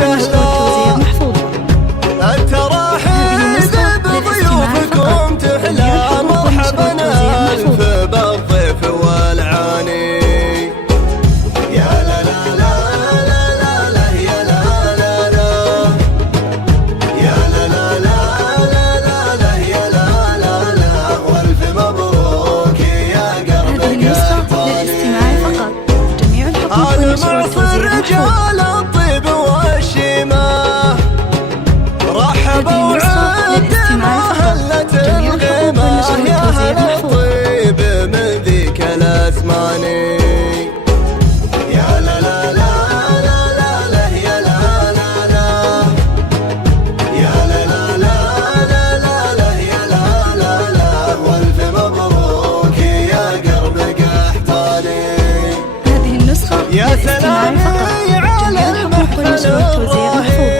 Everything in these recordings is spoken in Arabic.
والتوزيع محفوظ. التراحيب بضيوفكم تحلى مرحبا ألف بالضيف والعاني. يا لا لا لا لا لا لا يا لا لا لا يا لا لا لا لا لا يا لا لا لا والف مبروك يا قرب للاستماع فقط. جميع الحقوق والنشر والتوزيع رجال الطيب والشيمة رحبوا وعدنا هلت الغيمة يا هلا الطيب من ذيك الأزمان. يا لا لا لا لا لا لا يا لا لا لا يا لا لا لا لا لا لا يا لا لا لا والف مبروك يا قرب قحطاني. هذه النسخة يا سلام على المحفل الراهي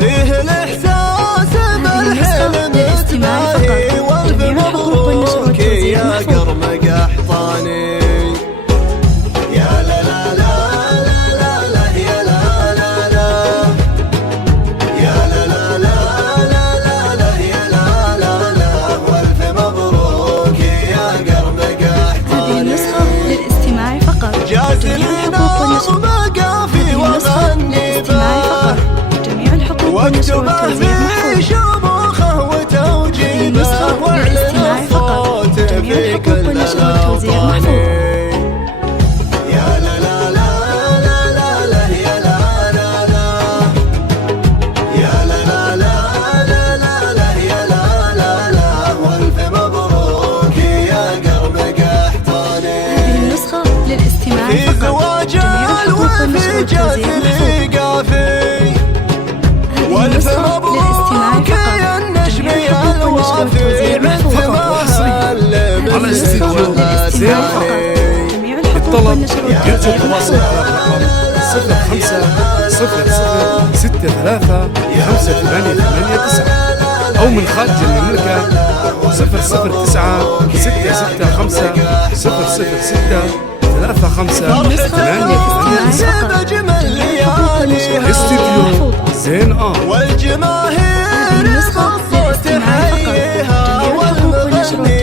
فيه الإحساس بالحلم تباهي والف مبروك يا قرب قحطاني. يا لا لا لا لا لا يا لا لا لا يا لا لا لا لا لا يا لا لا لا والف مبروك يا قرب قحطاني. هذه النسخة للاستماع فقط. جازلين مقافي وغني به جميع الحقوق والنشر والتوزيع في شموخه وتوجيبه واعلن الصوت في كل الأوطان. يا لا لا لا لا لا لا يا لا لا لا يا لا لا لا لا لا لا يا لا لا لا والف مبروك يا قرب قحطاني. هذه النسخة للاستماع في فقط. زواج جميع الحقوق والنشر الوفي والتوزيع جازلي قافي والف مبروك يا النجم يا الوافي من تمهل من للاستماع جميع الحقوق والنشر يرجى والتوزيع التواصل على الرقم 05 00 63 5889 أو من خارج المملكة 009 665 006 35 88. استديو زين والجماهير بالصوت تحييها والمغني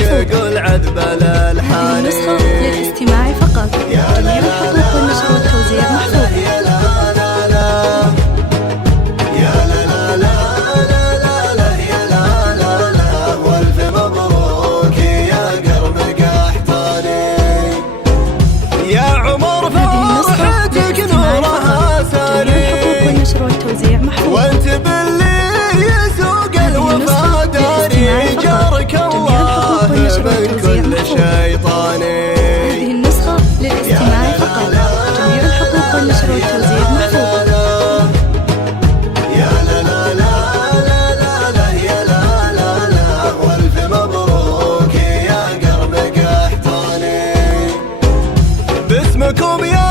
يقول عذب الألحان. النسخة للاستماع فقط. جميع الحقوق والنشر والتوزيع محفوظ. يا لا لا لا يا لا لا لا لا لا يا لا لا لا والف مبروك يا قرب قحطاني. يا عمر فرحتك نورها ساري وانت باللي يسوق الوفا داري جارك الله من كل شيطان. هذه النسخة للاستماع فقط. جميع الحقوق والنشر والتوزيع محفوظ. يا لا لا لا لا لا لا يا لا لا لا والف مبروك يا قرب قحطاني. باسمكم يا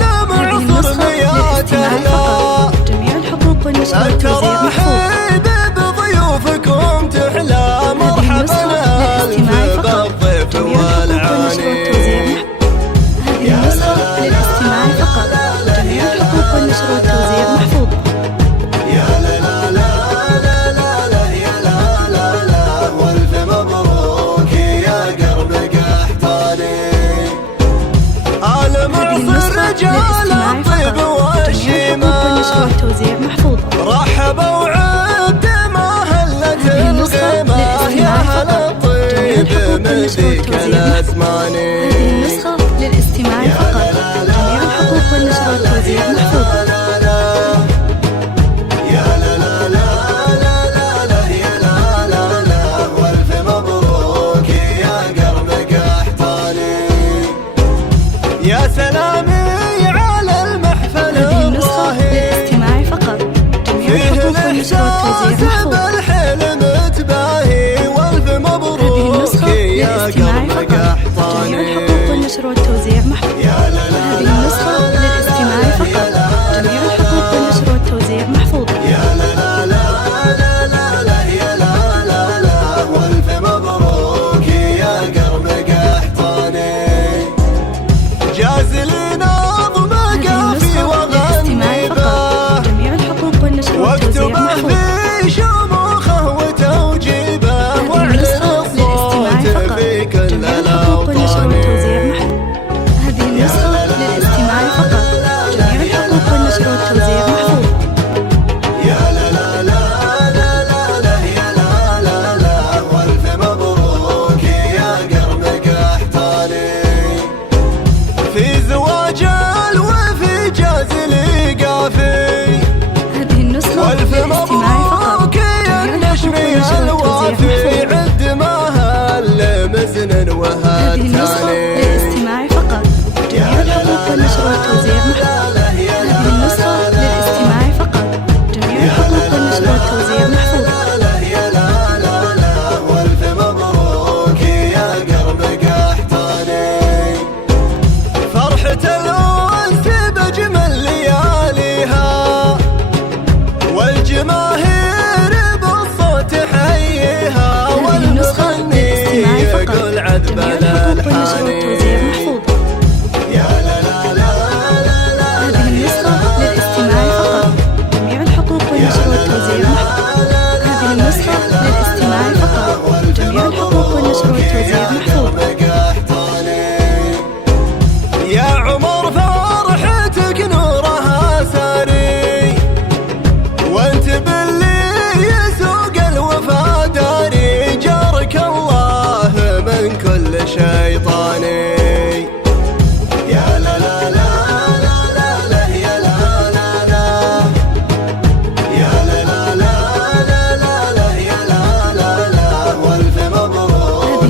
لمعصر ميات أهلا جميع الحقوق والنشر والتوزيع محفوظ. التراحيب بضيوفكم تحلى مرحبا ألف بالضيف والعاني. هذه النسخة للاستماع فقط. جميع الحقوق والنشر والتوزيع محفوظ. يا لا لا لا لا لا لا يا لا لا لا والف مبروك يا قرب قحطاني. المعصر رجال الطيب والشيمة رحبوا وعدنا هلت الغيمة يا هلا الطيب من ذيك الأزمان. هذه النسخة للاستماع فقط. جميع الحقوق والنشر والتوزيع محفوظ. يا لا لا لا لا لا لا يا لا لا لا والف مبروك يا قرب قحطاني. يا سلامي على المحفل الراهي للاستماع فقط. جميع الحقوق والنشر والتوزيع محفوظ. بالحلم تباهي والف مبروك يا قرب قحطاني. جميع الحقوق والنشر والتوزيع محفوظ. يا لا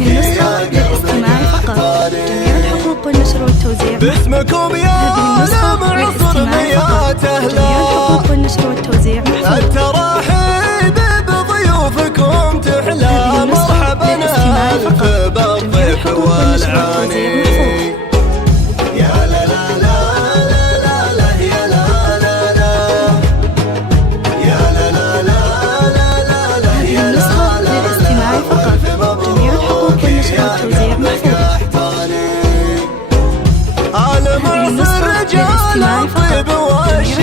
النسخة للاستماع فقط. جميع الحقوق والنشر والتوزيع باسمكم يا هذه النسخة معصر للاستماع فقط. ميات جميع الحقوق والنشر والتوزيع محفوظ. التراحيب بضيوفكم تحلى هذه النسخة مرحبا للاستماع ألف فقط. بالضيف جميع الحقوق والنشر والتوزيع والعاني محفوظ. يا لا لا لا لا لا يا لا لا لا يا لا لا لا لا لا هذه النسخة للاستماع فقط. جميع الحقوق والنشر والتوزيع محفوظ. هذه النسخة للاستماع فقط. جميع الحقوق والنشر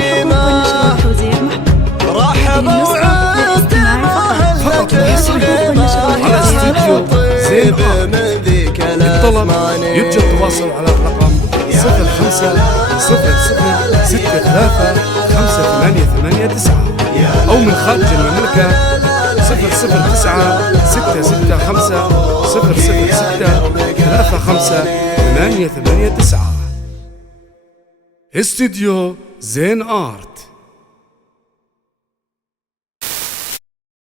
والتوزيع محفوظ. رحبوا فقط على استديو زين آرت. للطلب يرجى التواصل على الرقم 0500635889 أو من خارج المملكة 009650060635889. استديو زين آرت.